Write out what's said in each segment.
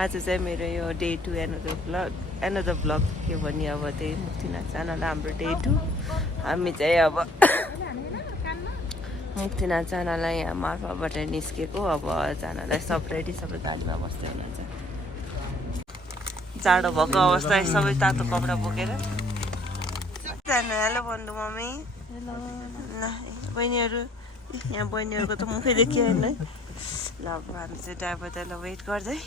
आज चाहिँ मेरो यो डे 2 एनदर ब्लग के भन्ने अब त्यही मुक्तिनाथ जानलाई हाम्रो डे 2 हामी चाहिँ अब मुक्तिनाथ जानलाई यहाँ मार्फाबाट निस्केको अब जानलाई सब रेडी सबै गाडीमा बस्दै हुनुहुन्छ जाडो भएको अवस्था सबै तातो कपडा बोकेर जानु हेलो भन्नु मम्मी ल बहिनीहरू यहाँ बहिनीहरूको त मुखै देखियो होइन ल अब हामी चाहिँ ड्राइभर दाइलाई वेट गर्दै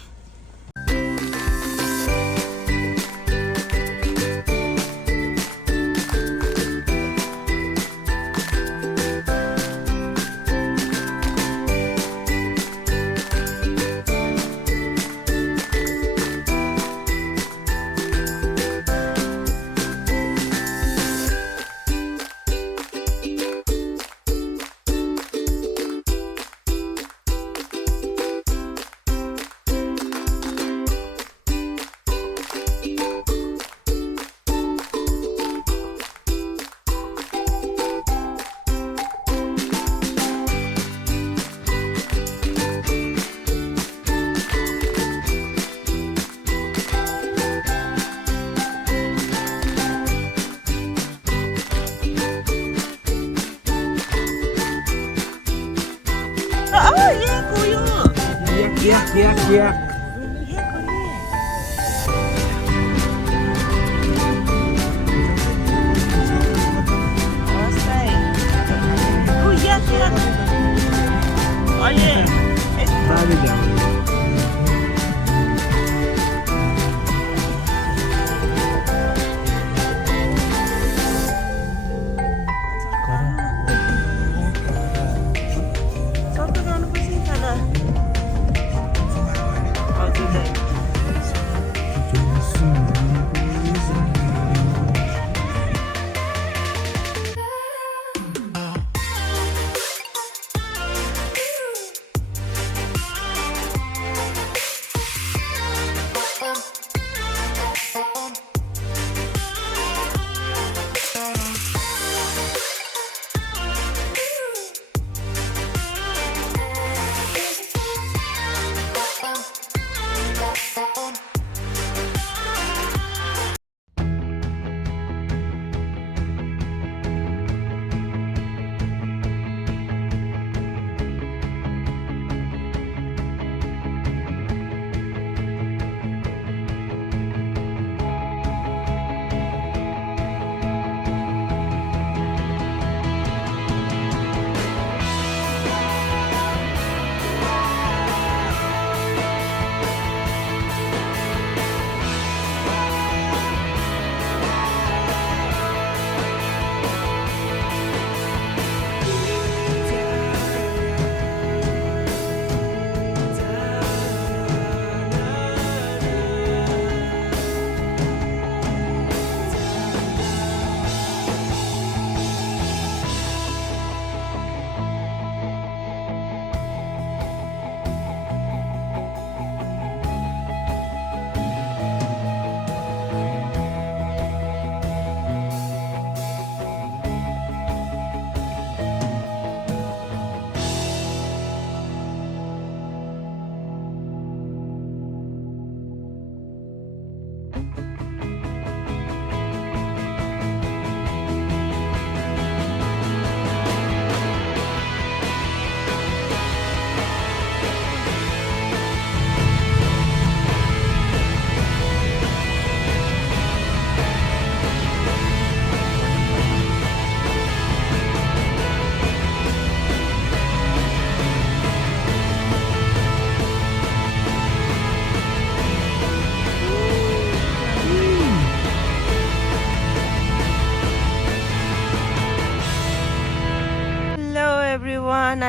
Iya.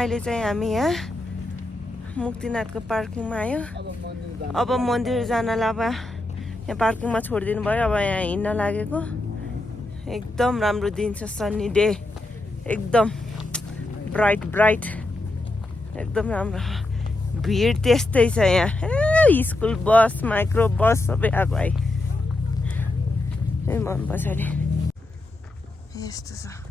अहिले चाहिँ हामी यहाँ मुक्तिनाथको पार्किङमा आयो अब मन्दिर जानलाई अब यहाँ पार्किङमा छोडिदिनु भयो अब यहाँ हिँड्न लागेको एकदम राम्रो दिन छ सन्नी डे एकदम ब्राइट एकदम राम्रो भिड त्यस्तै छ यहाँ स्कुल बस माइक्रो बस सबै आएको आइ मन पछाडि यस्तो छ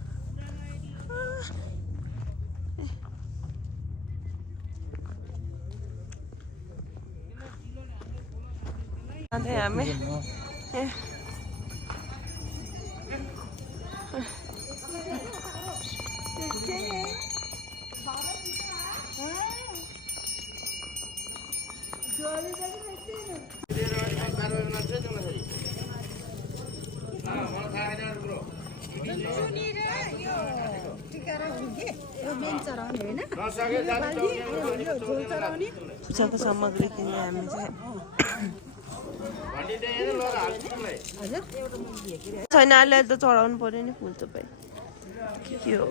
अन्त हामी पूजाको सामग्री किन्ने हामी चाहिँ छैन अहिले त चढाउनु पर्यो नि फुल तपाईँ के हो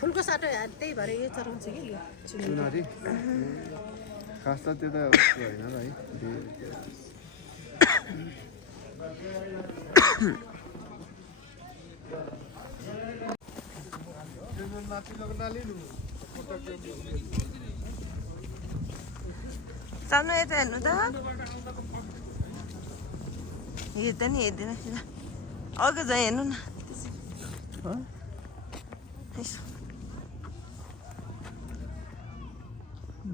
फुलको साटो त्यही भएर यो चढाउँछ कि यो चुनरी खास त त्यो त होइन है सानो यता हेर्नु त हेर्दा नि हेर्दैन अघि चाहिँ हेर्नु न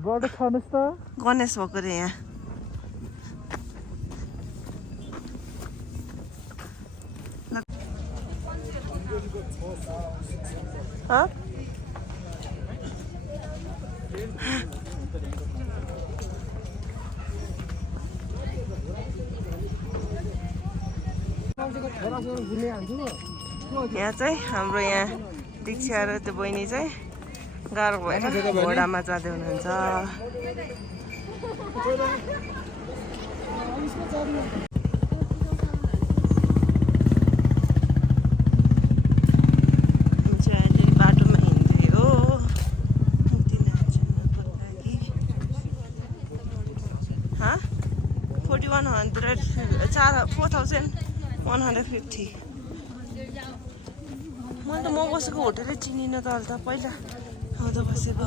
बढ खानुहोस् त गणेश भएको रे यहाँ यहाँ चाहिँ हाम्रो यहाँ दीक्षा र त्यो बहिनी चाहिँ गाह्रो भएर घोडामा जाँदै हुनुहुन्छ बाटोमा हिँड्दै हो 4,150 मैले त म बसेको होटलै चिनिन त अहिले त पहिला आउँदा बसेको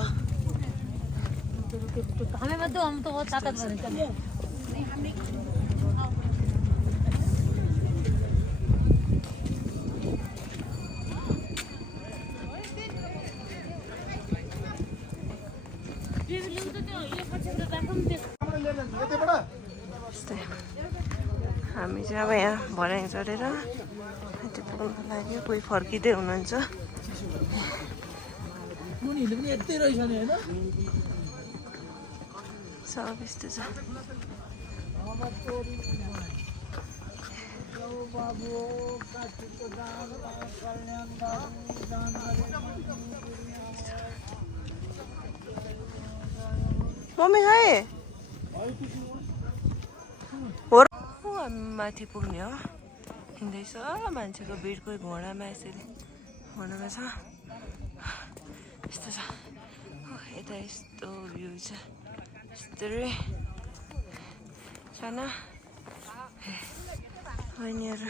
हामी चाहिँ अब यहाँ भर्याङ चढेर त्यो पुग्नुको लागि कोही फर्किँदै हुनुहुन्छ सब यस्तो छ मम्मी है माथि पुग्ने हो हिँड्दैछ मान्छेको भिडको घोडामा यसरी घोडामा छ यस्तो छ यता यस्तो भ्यू छ यस्तै साना बहिनीहरू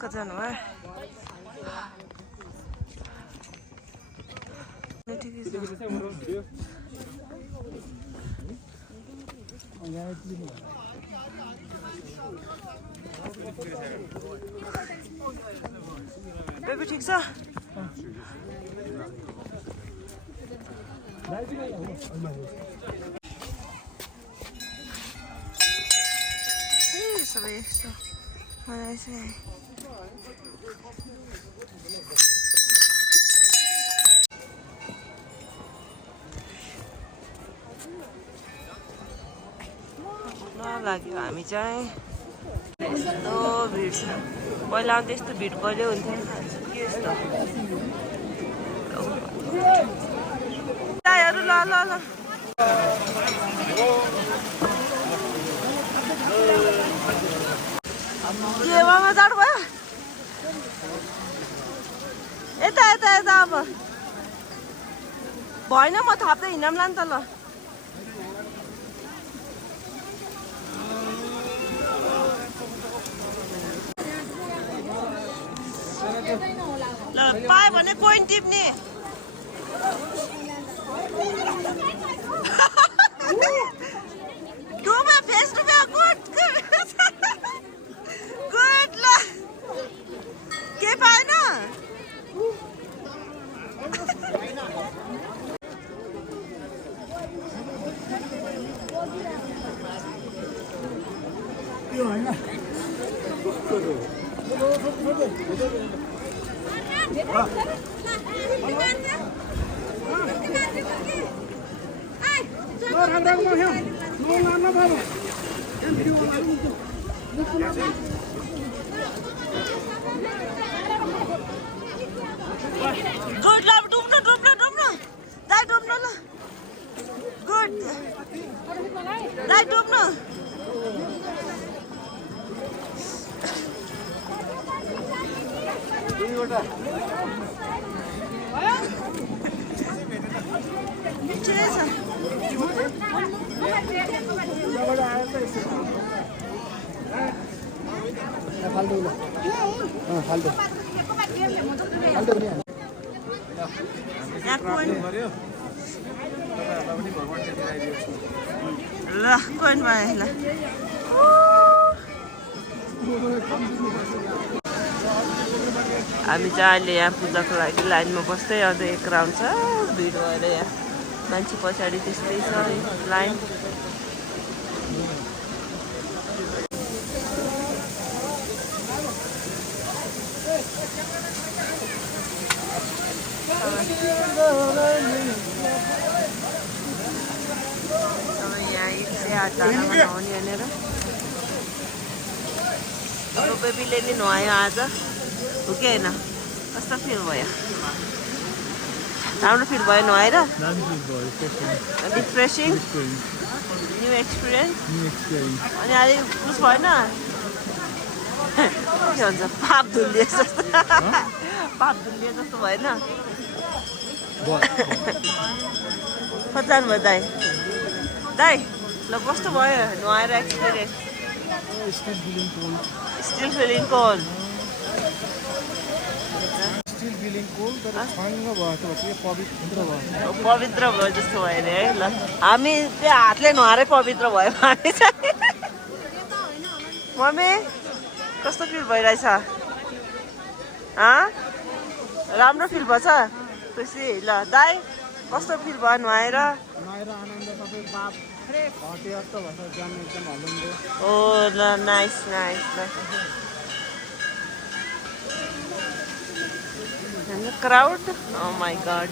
कता जानुभयो ठिकै छ बेबी ठिक छ सबै यस्तो मलाई चाहिँ लाग्यो हामी चाहिँ यस्तो भिड छ पहिला आउँदा यस्तो भिड कहिले हुन्थ्यो के यस्तो ल ल ल केवामा जाडो भयो यता यता यता अब भएन म थाप्दै हिँडौँला नि त ल ल पायो भने कोइन टिप्ने डुबा फेस डुबा गुड गुड ल के पाएन गुड ल डुब्नु डुब्नु डुब्नु दाइ डुब्नु ल गुड दाइ डुब्नु ठिकै छ यहाँ कोइन ल कोइन भयो ल हामी चाहिँ अहिले यहाँ पूजाको लागि लाइनमा बस्दै अझै एक राउन्ड छ भिड भएर यहाँ मान्छे पछाडि त्यस्तै छ लाइन यहाँ 108 जनामा नुहाउने भनेर बेबीले नि नुहायो आज हो कि होइन कस्तो फिल भयो राम्रो फिल भयो नुहाएर रिफ्रेसिङ न्यू एक्सपिरियन्स अनि अहिले उस भएन के भन्छ पाप धुलिए जस्तो पाप धुलिए जस्तो भएन कति जानुभयो दाइ दाइ ल कस्तो भयो नुहाएर एक्सपिरियन्स स्टिल फिलिङ कोल्ड पवित्र भयो जस्तो भयो अरे है ल हामी त्यो हातले नुहाएरै पवित्र भयो हामी चाहिँ मम्मी कस्तो फिल भइरहेछ राम्रो फिल भएछ खुसी ल दाइ कस्तो फिल भयो नुहाएर ओ ल नाइस नाइस ल And the crowd, oh my god.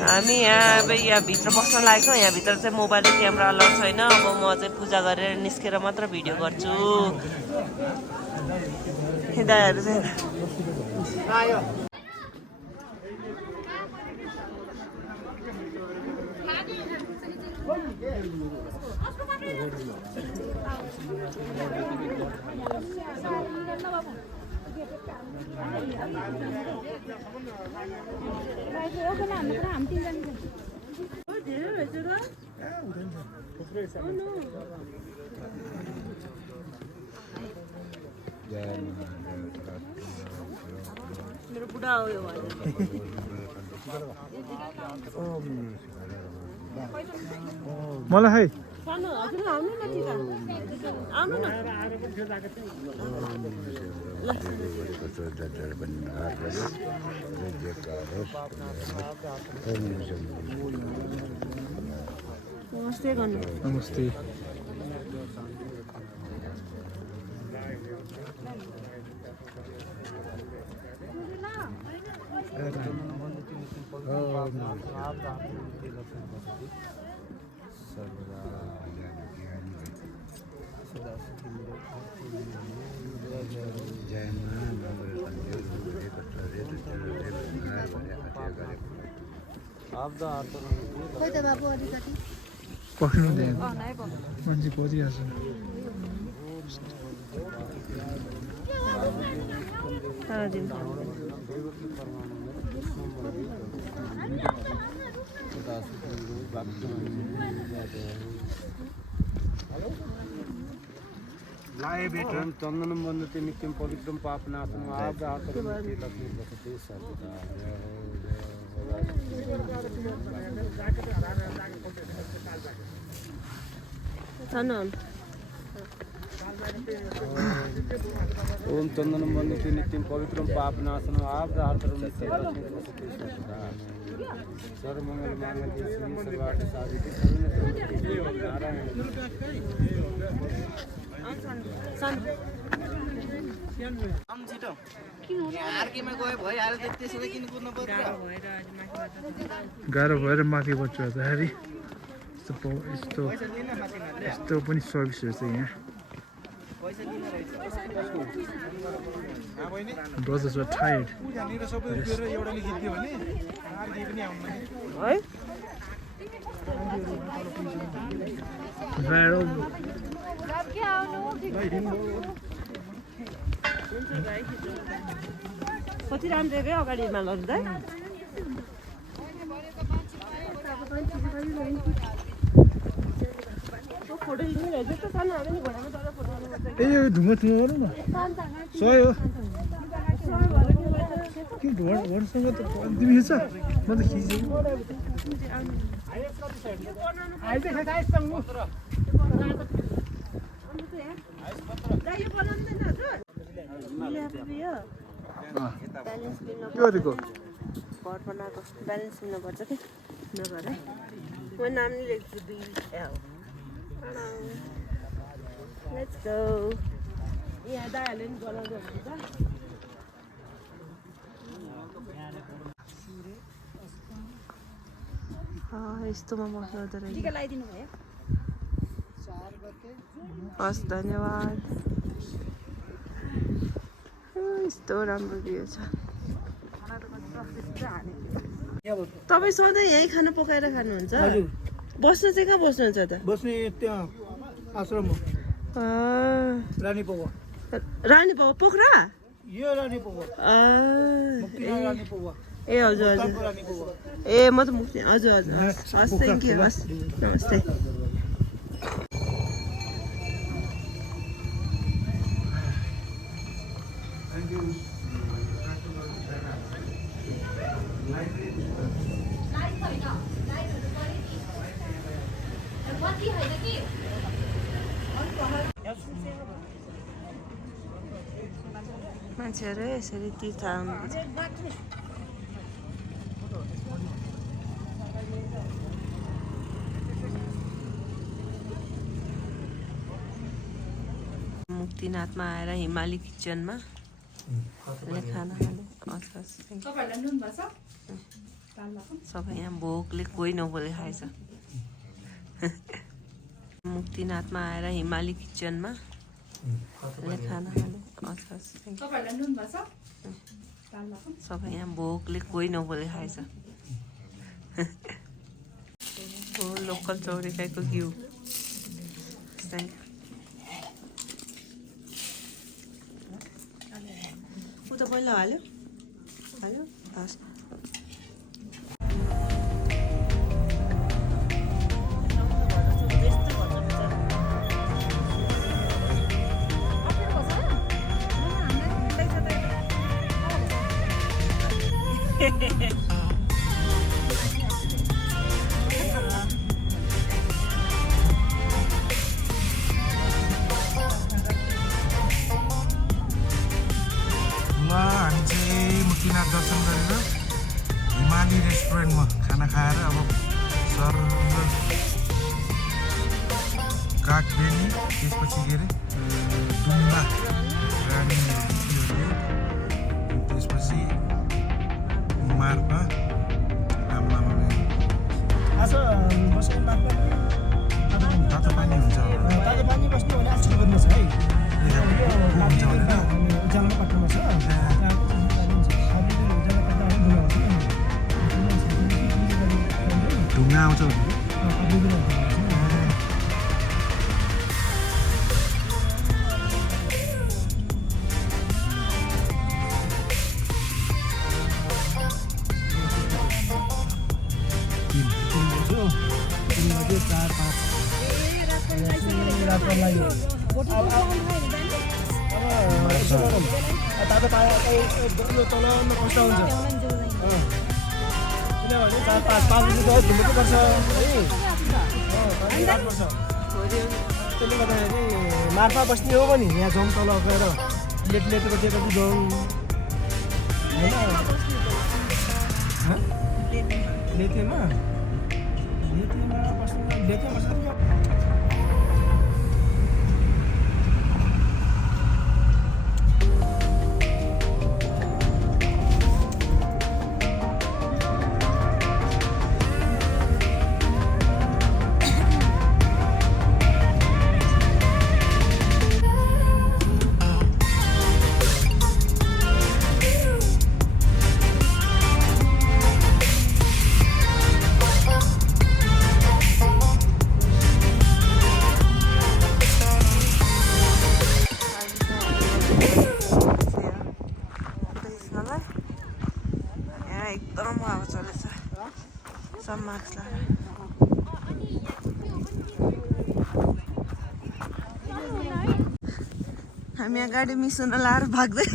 हामी यहाँ भित्र बस्न लागेको यहाँ भित्र चाहिँ मोबाइल क्यामेरा अलाउड छैन अब म चाहिँ पूजा गरेर निस्केर मात्र भिडियो गर्छु दाइहरू चाहिँ मेरो बुढा हो यो मलाई है आउनु आउनु न टिका आउनु न नमस्ते गर्नु नमस्ते पक्रिँदैन मान्छे परिहाल्छ लाए बेटन चंदनम वंदते नित्यं पवित्रं पापनाशनम् आब्दाहतं लक्ष्मी वसते सर्वदा धन्यवाद ओम चंदनम वंदते नित्यं पवित्रं पापनाशनम आप्तहर्तरं नित्यं लक्ष्मी वसते सदा सर्वमंगल मांगल्ये शिवे सर्वार्थ साधिके शरण्ये त्र्यंबके नारायण गाह्रो भएर माथि बच्छु हेर्दाखेरि यस्तो पनि सर्भिसहरू छ यहाँ Brothers were tired. कति राम्रो क्या अगाडिमा लग्दा फोटो लिइरहेछ त सानोहरू नि घोडामा तर फोटो ए यो ढुङ्गा गरौँ न सही हो कि घरसँग त तिमी खिच्छ म त खिचेँ के गरेको घर बनाएको ब्यालेन्स लिनुपर्छ कि नगर है म नाम नि लेख्छु 2L Let's go. यहाँ दाइहरूले नि गराउँदै हुन्छ यस्तोमा बस्नु रहेछ टिका लगाइदिनु भयो हस् धन्यवाद यस्तो राम्रो भ्यू छ तपाईँ सधैँ यहीँ खाना पकाएर खानुहुन्छ बस्नु चाहिँ कहाँ बस्नुहुन्छ त बस्ने त्यहाँ आश्रममा रानी पौवा रानी बाबा पोखरा यो रानी पौवा रानी पौवा ए हजुर हजुर रानी पौवा ए म त मुक्ति हजुर हजुर हस् थ्याङ्क यू हस् नमस्ते मान्छेहरू यसरी तीर्थ आउनुहुन्छ मुक्तिनाथमा आएर हिमाली किचनमा खाना खाने सबै यहाँ भोकले कोही नबोले खाएछ मुक्तिनाथमा आएर हिमाली किचनमा खाना खाने सबै यहाँ भोकले कोही नबोले खाएछ लोकल चौरिकाको घिउ ऊ त पहिला हाल्यो हस् हामी चाहिँ मुक्तिनाथ दर्शन गरेर हिमाली रेस्टुरेन्टमा खाना खाएर अब सर काठबेली त्यसपछि के अरे डुम्बा रानी त्यसपछि मार्पा आशा बस्ने मार्फत तातो पानी हुन्छ तातो पानी बस्ने भने आश्चर्य बन्नु छ है उजाला पट्टामा छ ढुङ्गा आउँछ तातो पानी तल कस्तो हुन्छ किनभने 4-5 बजी त घुम्नु पर्छ है पर्छ त्यसले गर्दाखेरि मार्फा बस्ने हो भने यहाँ जाउँ तल गएर लेटको त्यतातिर जाउँ होइन लेतेमा बस्नु एकदम हावा चलेछ सब मास्क लगाएर हामी यहाँ गाडी मिसन लाएर भाग्दै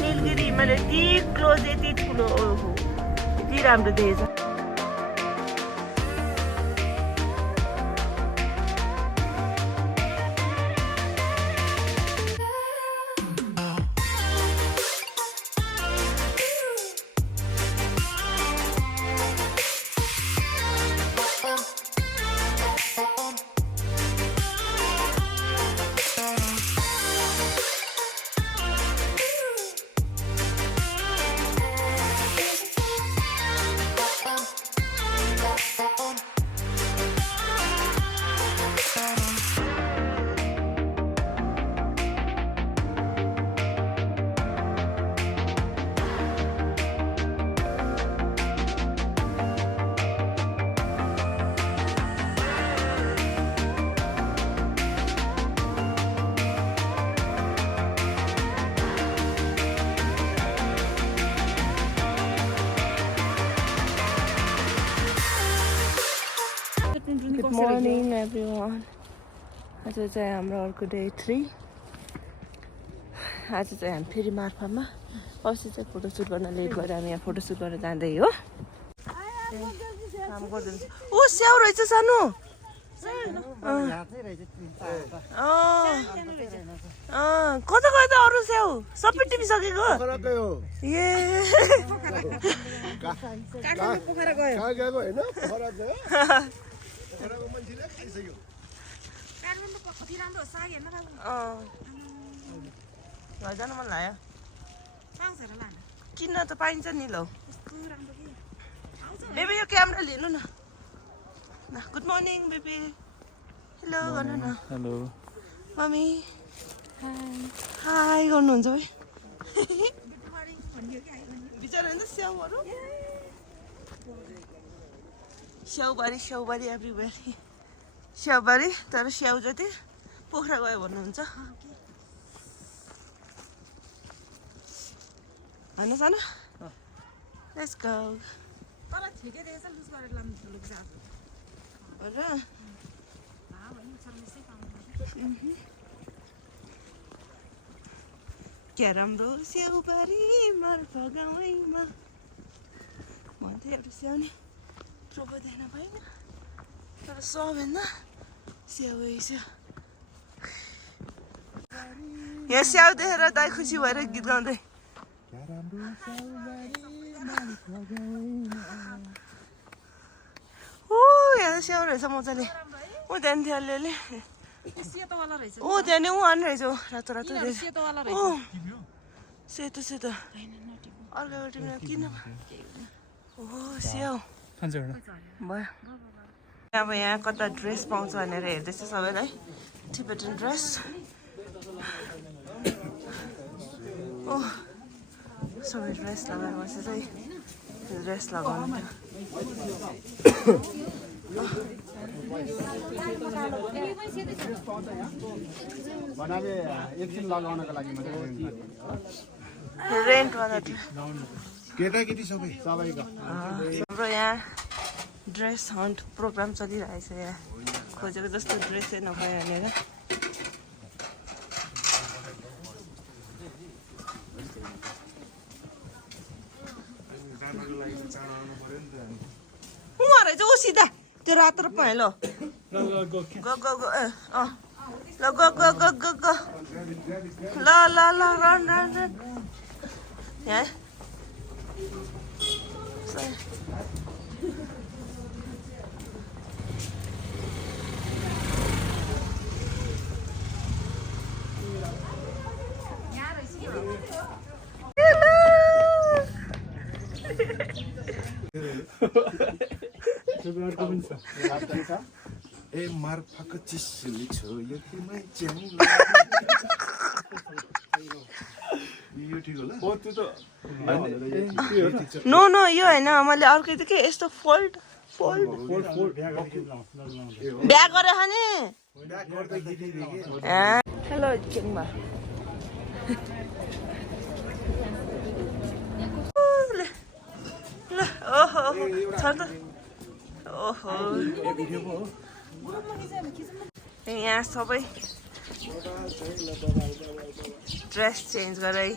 निलगिरी मैले यति क्लोज यति ठुलो यति राम्रो देखेछ Good morning everyone. आज चाहिँ हाम्रो अर्को डे 3. आज चाहिँ हामी फेरि मार्फामा अस्ति चाहिँ फोटोसुट गर्न लेट भएर हामी यहाँ फोटोसुट गर्न जाँदै हो काम गर्दैछ ओ स्याउ रहेछ सानो कता गयो त अरू स्याउ सबै टिपिसकेको ए पोखरा गयो होइन पोखरा गयो लैजानु मन लाग्यो किन्न त पाइन्छ नि लौ बेबी यो क्यामेरा लिनु न गुड मर्निङ बेबी हेलो गर्नु न हेलो मम्मी हाई गर्नुहुन्छ है बिचरा नि त स्याउहरू स्याउबारी एभ्रिवेयर स्याउबारी तर स्याउ जति पोखरा गयो भन्नुहुन्छ होइन सानो लेट्स गो तर ठिकै रहेछ लुज गरेर लानु लुग्छ र क्या राम्रो स्याउबारी मार्फा गाउँमा भन्थ्यो एउटा स्याउ नि रोप्दैन भएन तर सबभन्दा स्याउ यहाँ स्याउ देखेर दाइ खुसी भएर गीत गाउँदै यहाँ त स्याउ रहेछ मजाले ऊ त्यहाँ थियो अलिअलि सेतोवाला रहेछ ऊ त्यहाँ नि ऊ आउने रहेछ रातो रातो सेतोवाला रहेछ सेतो सेतो अर्को एउटा किन ओ स्याउ भयो अब यहाँ कता ड्रेस पाउँछ भनेर हेर्दैछ सबैलाई टिबेटन ड्रेस ओ सबै ड्रेस लगाएर बसेछ है ड्रेस लगाउनु रेन्टवाला केटाकेटी सबै सबैको हाम्रो यहाँ ड्रेस हन्ट प्रोग्राम चलिरहेछ यहाँ खोजेको जस्तो ड्रेसै नपायो भनेर उहाँ रहेछ ऊ सिधा त्यो रातो पहेँलो गो गो गो ल go go go go go ल ल ल रन रन रन यहाँ ए मार्फाको चिसो छ यो तिमै च्याङ यो ठिक होला नो नो यो होइन मैले अर्कै त के यस्तो फोल्ड फोल्ड ब्याग गरे खाने हेलो किङमा ल ओहो छ त ओहो यहाँ सबै ड्रेस चेन्ज गराइ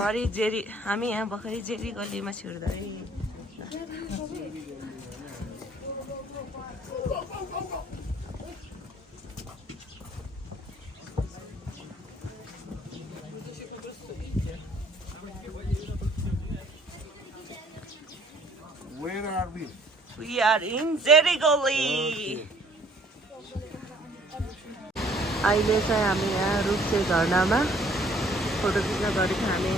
भरि जेरी हामी यहाँ भर्खरै जेरी गल्लीमा छिर्दै Where are we? We are in Jerry Gully. अहिले चाहिँ हामी यहाँ रुप्से झरनामा फोटो खिच्न गएको हामी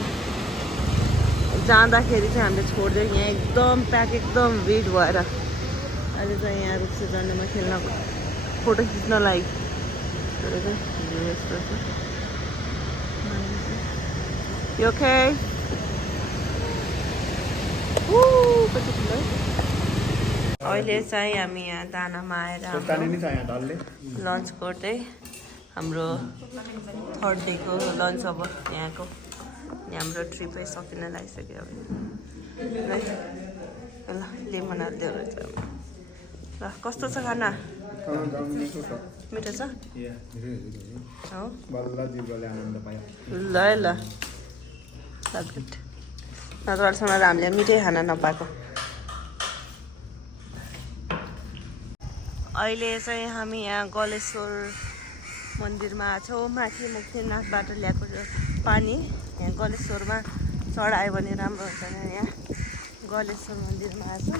जाँदाखेरि चाहिँ हामीले छोड्दै यहाँ एकदम प्याक एकदम भिड भएर अहिले चाहिँ यहाँ रुप्से झरनामा खेल्न फोटो खिच्नलाई यस्तो छ यो ओके अहिले चाहिँ हामी यहाँ दानामा आएर लन्च गर्दै हाम्रो थर्ड डेको लन्च अब यहाँको हाम्रो ट्रिपै सकिन लागिसक्यो अब ल लेमन हाल्दै रहेछ ल कस्तो छ खाना मिठो छ हो ल ल गुड नत्रसँग हामीले मिठै खाना नपाएको अहिले चाहिँ हामी यहाँ गलेश्वर मन्दिरमा छौँ माथि मुक्तिनाथबाट ल्याएको पानी यहाँ गलेश्वरमा चढायो भने राम्रो हुन्छ यहाँ गलेश्वर मन्दिरमा आएको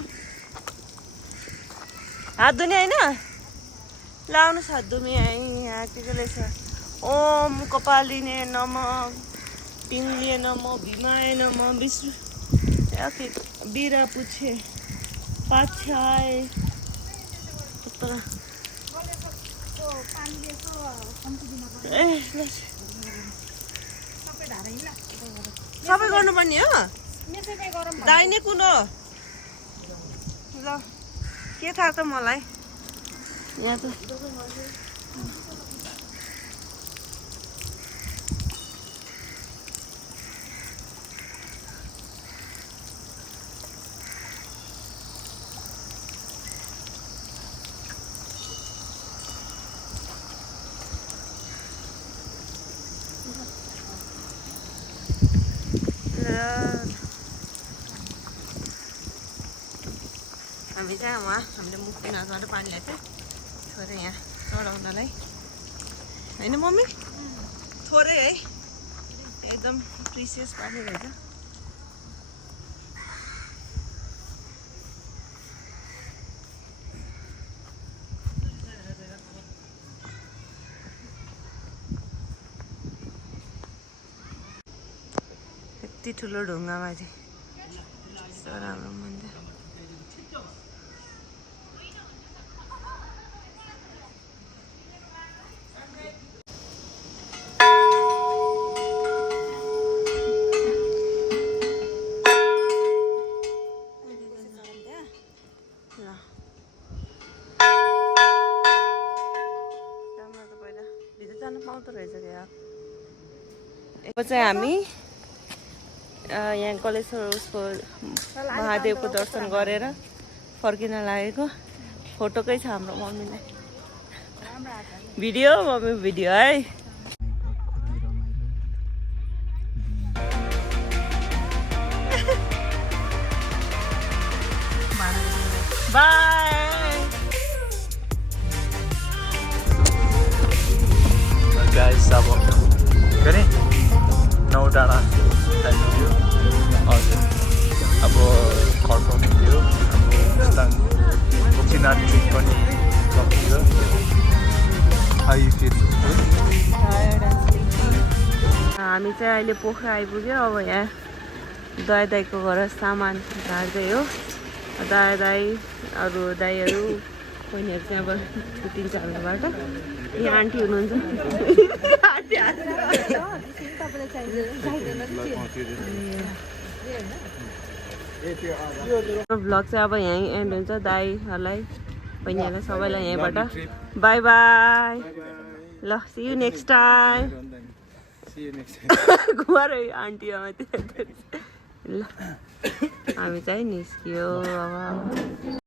हात धुने होइन लाउनुहोस् हात धुमी यहाँ के रहेछ ओम कपालिने नमः पिङ्लिए नमः भीमाय नमः विष्णु ओके बिरा पुछे पाछाए सबै गर्नुपर्ने हो दाहिने कुन हो ल के थाहा त मलाई यहाँ त हामी चाहिँ वहाँ हामीले मुक्तिनाथबाट पानी ल्याएको थियो थोरै यहाँ चढाउनलाई होइन मम्मी थोरै है एकदम प्रिसियस पानी रहेछ यति ठुलो ढुङ्गामाथि यस्तो राम्रो मन्दिर पाउँदो रहेछ क्या अब चाहिँ हामी यहाँ कलेश्वर उसको महादेवको दर्शन गरेर फर्किन लागेको फोटोकै छ हाम्रो मम्मीलाई भिडियो मम्मी भिडियो है बाई गाइस अब के अरे 9 डाँडा आइपुग्यो हजुर अब खर्काउने थियो अब मुस्ताङ मुक्तिनाथ ट्रिप पनि सकियो हाउ यु फिल हामी चाहिँ अहिले पोखरा आइपुग्यो अब यहाँ दाईको घर सामान झार्दै हो दाई अरू दाईहरू बहिनीहरू चाहिँ अब छुट्टिन्छ हामीबाट यहाँ आन्टी हुनुहुन्छ भ्लग चाहिँ अब यहीँ एन्ड हुन्छ दाईहरूलाई बहिनीहरूलाई सबैलाई यहीँबाट बाई बाई ल सी यु नेक्स्ट टाइम घुमाएर आन्टी आमा ल हामी चाहिँ निस्कियो अब